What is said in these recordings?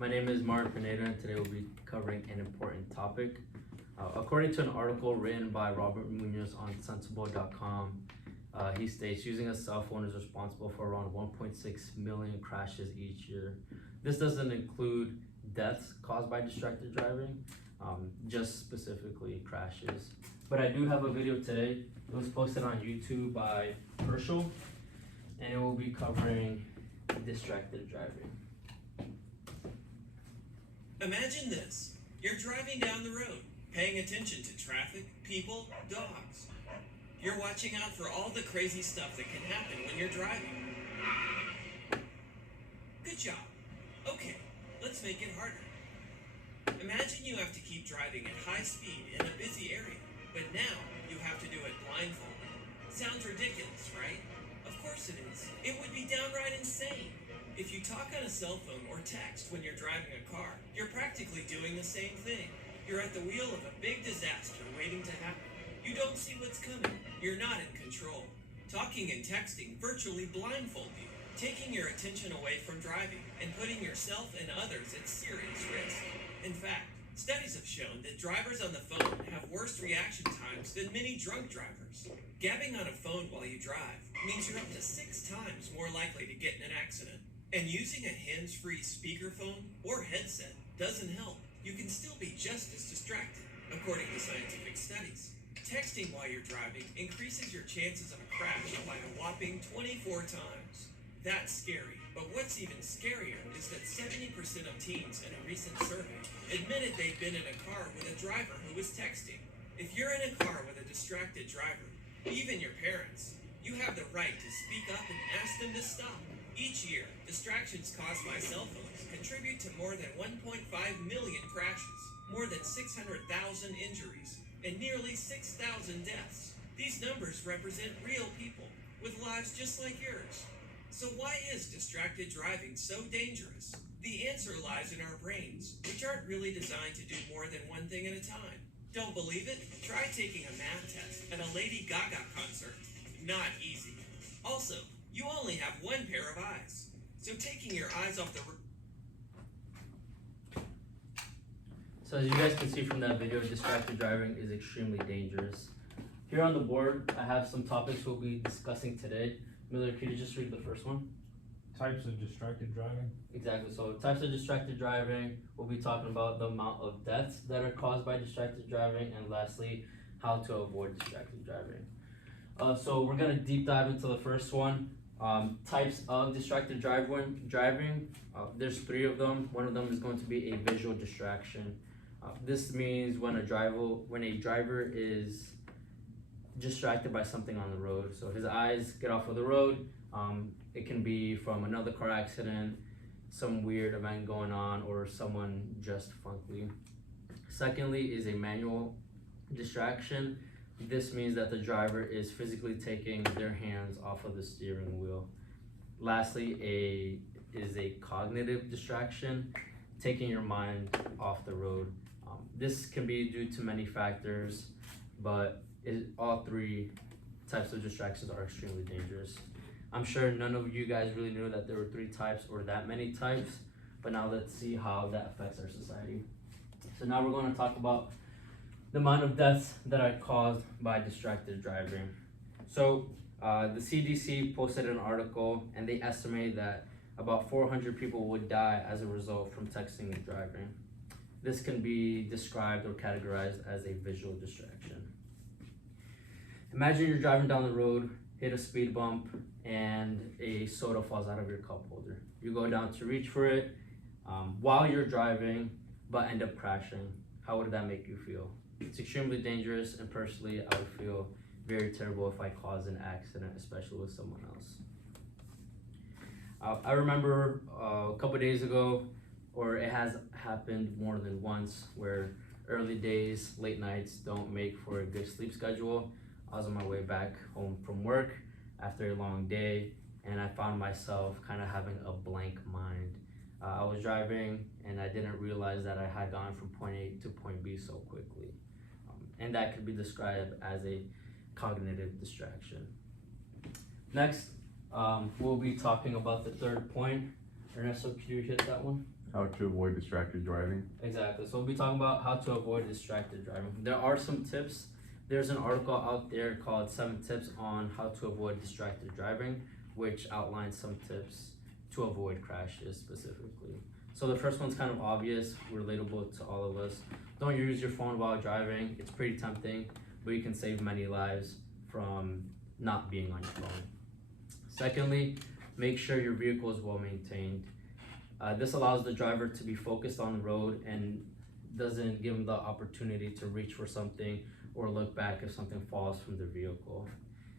My name is Pineda, and today we'll be covering an important topic. According to an article written by Robert Munoz on Sensible.com, he states using a cell phone is responsible for around 1.6 million crashes each year. This doesn't include deaths caused by distracted driving, just specifically crashes. But I do have a video today. It was posted on YouTube by Persuasive, and it will be covering distracted driving. Imagine this. You're driving down the road, paying attention to traffic, people, dogs. You're watching out for all the crazy stuff that can happen when you're driving. Good job. Okay, let's make it harder. Imagine you have to keep driving at high speed in a busy area, but now you have to do it blindfolded. Sounds ridiculous, right? Of course it is. It would be downright insane. If you talk on a cell phone or text when you're driving a car, you're practically doing the same thing. You're at the wheel of a big disaster waiting to happen. You don't see what's coming. You're not in control. Talking and texting virtually blindfold you, taking your attention away from driving and putting yourself and others at serious risk. In fact, studies have shown that drivers on the phone have worse reaction times than many drunk drivers. Gabbing on a phone while you drive means you're up to 6 times more likely to get in an accident. And using a hands-free speakerphone or headset doesn't help. You can still be just as distracted, according to scientific studies. Texting while you're driving increases your chances of a crash by a whopping 24 times. That's scary, but what's even scarier is that 70% of teens in a recent survey admitted they'd been in a car with a driver who was texting. If you're in a car with a distracted driver, even your parents, you have the right to speak up and ask them to stop. Each year, distractions caused by cell phones contribute to more than 1.5 million crashes, more than 600,000 injuries, and nearly 6,000 deaths. These numbers represent real people with lives just like yours. So why is distracted driving so dangerous? The answer lies in our brains, which aren't really designed to do more than one thing at a time. Don't believe it? Try taking a math test at a Lady Gaga concert. Not easy. Also, you only have one pair of eyes, so taking your eyes off the... So as you guys can see from that video, distracted driving is extremely dangerous. Here on the board, I have some topics we'll be discussing today. Miller, could you just read the first one? Types of distracted driving. Exactly, so types of distracted driving, we'll be talking about the amount of deaths that are caused by distracted driving, and lastly, how to avoid distracted driving. So we're gonna deep dive into the first one. Types of distracted driving. There's 3 of them. One of them is going to be a visual distraction. This means when a driver is distracted by something on the road. So his eyes get off of the road. It can be from another car accident, some weird event going on, or someone just funky. Secondly is a manual distraction. This means that the driver is physically taking their hands off of the steering wheel. Lastly, is a cognitive distraction, taking your mind off the road. This can be due to many factors, but all 3 types of distractions are extremely dangerous. I'm sure none of you guys really knew that there were 3 types or that many types, but now let's see how that affects our society. So now we're going to talk about the amount of deaths that are caused by distracted driving. So the CDC posted an article, and they estimate that about 400 people would die as a result from texting and driving. This can be described or categorized as a visual distraction. Imagine you're driving down the road, hit a speed bump, and a soda falls out of your cup holder. You go down to reach for it while you're driving, but end up crashing. How would that make you feel? It's extremely dangerous, and personally, I would feel very terrible if I caused an accident, especially with someone else. I remember a couple days ago, or it has happened more than once, where early days, late nights don't make for a good sleep schedule. I was on my way back home from work after a long day, and I found myself kind of having a blank mind. I was driving, and I didn't realize that I had gone from point A to point B so quickly. And that could be described as a cognitive distraction. Next, we'll be talking about the third point. Ernesto, could you hit that one? How to avoid distracted driving. Exactly. So we'll be talking about how to avoid distracted driving. There are some tips. There's an article out there called 7 Tips on How to Avoid Distracted Driving, which outlines some tips to avoid crashes specifically. So the first one's kind of obvious, relatable to all of us. Don't use your phone while driving. It's pretty tempting, but you can save many lives from not being on your phone. Secondly, make sure your vehicle is well maintained. This allows the driver to be focused on the road and doesn't give them the opportunity to reach for something or look back if something falls from the vehicle.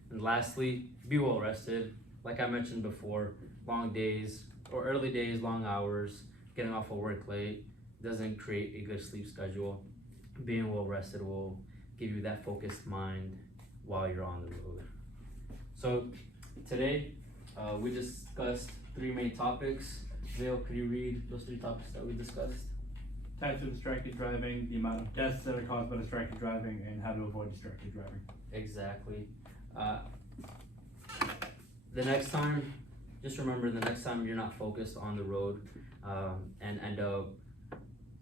And lastly, be well rested. Like I mentioned before, long days or early days, long hours, getting off of work late doesn't create a good sleep schedule. Being well rested will give you that focused mind while you're on the road. So today we discussed 3 main topics. Vale, could you read those 3 topics that we discussed? Types of distracted driving, the amount of deaths that are caused by distracted driving, and how to avoid distracted driving. Exactly. The next time, just remember the next time you're not focused on the road and end up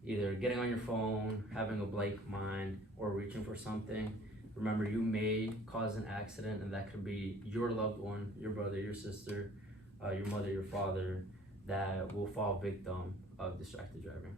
either getting on your phone, having a blank mind, or reaching for something, remember you may cause an accident, and that could be your loved one, your brother, your sister, your mother, your father, that will fall victim of distracted driving.